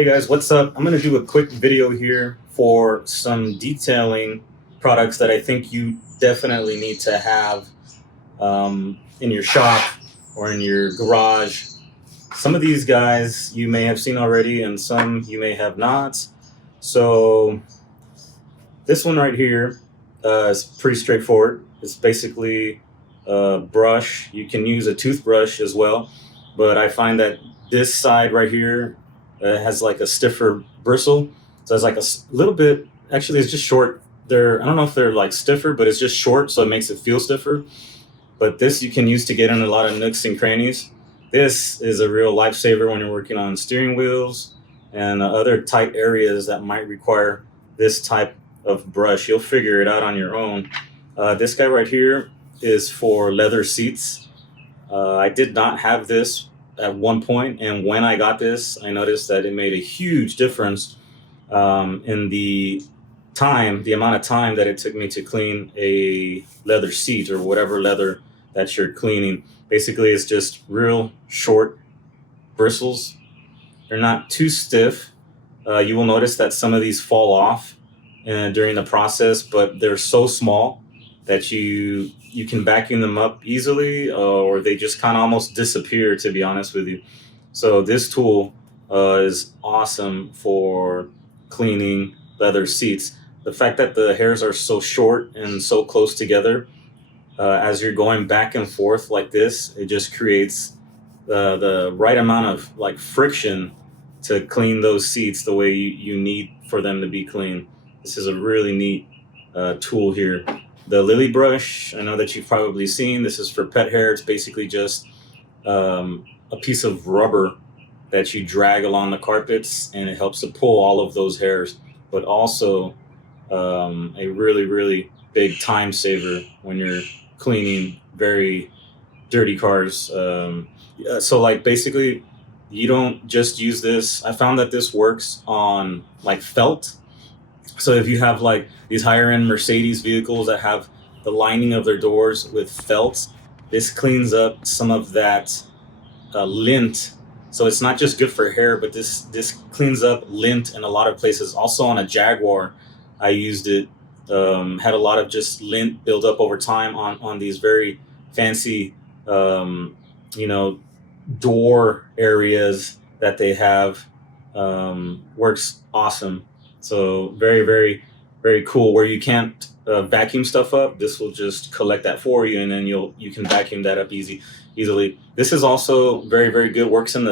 Hey guys, what's up? I'm going to do a quick video here for some detailing products that I think you definitely need to have in your shop or in your garage. Some of these guys you may have seen already and some you may have not. So this one right here is pretty straightforward. It's basically a brush. You can use a toothbrush as well, but I find that this side right here has like a stiffer bristle. So it's like a little bit, actually it's just short. I don't know if they're like stiffer, but it's just short, so it makes it feel stiffer. But this you can use to get in a lot of nooks and crannies. This is a real lifesaver when you're working on steering wheels and other tight areas that might require this type of brush. You'll figure it out on your own. This guy right here is for leather seats. I did not have this at one point, and when I got this, I noticed that it made a huge difference in the amount of time that it took me to clean a leather seat or whatever leather that you're cleaning. Basically, it's just real short bristles. They're not too stiff. You will notice that some of these fall off during the process, but they're so small that you can vacuum them up easily, or they just kind of almost disappear, to be honest with you. So this tool is awesome for cleaning leather seats. The fact that the hairs are so short and so close together, as you're going back and forth like this, it just creates the right amount of like friction to clean those seats the way you need for them to be clean. This is a really neat tool here. The lily brush, I know that you've probably seen. This is for pet hair. It's basically just a piece of rubber that you drag along the carpets, and it helps to pull all of those hairs, but also a really, really big time saver when you're cleaning very dirty cars. So like basically you don't just use this. I found that this works on like felt. So if you have like these higher end Mercedes vehicles that have the lining of their doors with felt, this cleans up some of that lint. So it's not just good for hair, but this cleans up lint in a lot of places. Also on a Jaguar, I used it. Had a lot of just lint build up over time on these very fancy, you know, door areas that they have. Works awesome. So very, very, very cool. Where you can't vacuum stuff up, this will just collect that for you, and then you can vacuum that up easily. This is also very, very good. Works in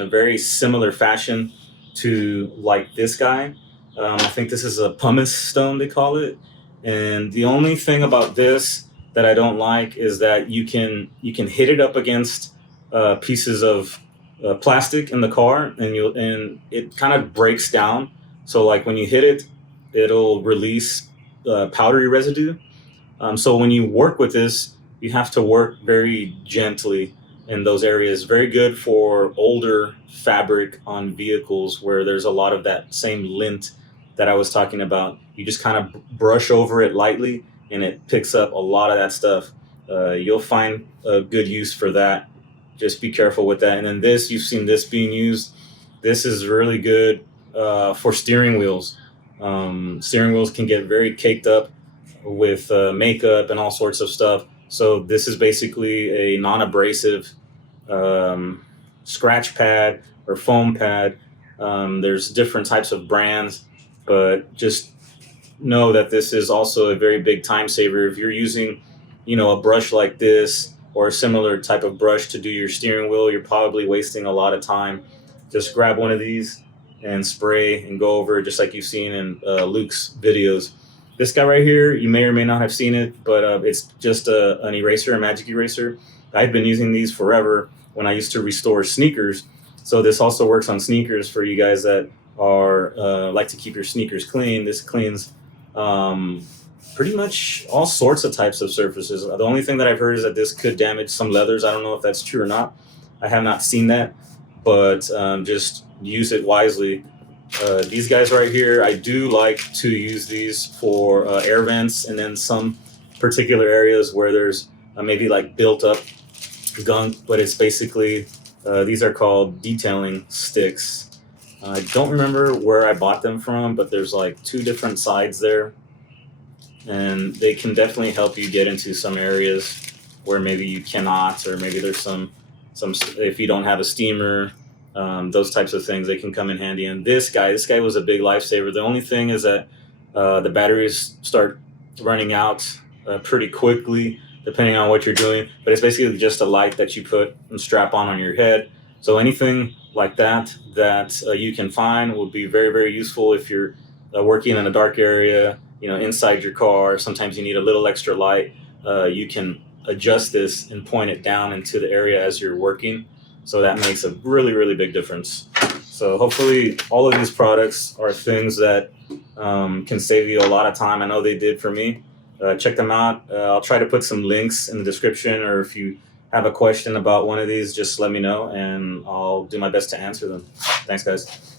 a very similar fashion to like this guy. I think this is a pumice stone, they call it. And the only thing about this that I don't like is that you can hit it up against pieces of plastic in the car, and it kind of breaks down. So like when you hit it, it'll release powdery residue. So when you work with this, you have to work very gently in those areas. Very good for older fabric on vehicles where there's a lot of that same lint that I was talking about. You just kind of brush over it lightly, and it picks up a lot of that stuff. You'll find a good use for that. Just be careful with that. And then this, you've seen this being used. This is really good for steering wheels. Steering wheels can get very caked up with makeup and all sorts of stuff. So this is basically a non-abrasive scratch pad or foam pad. There's different types of brands, but just know that this is also a very big time saver. If you're using, a brush like this or a similar type of brush to do your steering wheel, you're probably wasting a lot of time. Just grab one of these and spray and go over it, just like you've seen in Luke's videos. This guy right here, you may or may not have seen it, but it's just an eraser, a magic eraser. I've been using these forever when I used to restore sneakers. So this also works on sneakers for you guys that are like to keep your sneakers clean. This cleans pretty much all sorts of types of surfaces. The only thing that I've heard is that this could damage some leathers. I don't know if that's true or not. I have not seen that, but just use it wisely. These guys right here, I do like to use these for air vents, and then some particular areas where there's maybe like built up gunk, but it's basically, these are called detailing sticks. I don't remember where I bought them from, but there's like 2 different sides there, and they can definitely help you get into some areas where maybe you cannot, or maybe there's some if you don't have a steamer, those types of things, they can come in handy. And this guy was a big lifesaver. The only thing is that the batteries start running out pretty quickly depending on what you're doing, but it's basically just a light that you put and strap on your head. So anything like that you can find will be very, very useful if you're working in a dark area, inside your car. Sometimes you need a little extra light. You can adjust this and point it down into the area as you're working. So that makes a really, really big difference. So hopefully all of these products are things that can save you a lot of time. I know they did for me. Check them out. I'll try to put some links in the description, or if you have a question about one of these, just let me know and I'll do my best to answer them. Thanks, guys.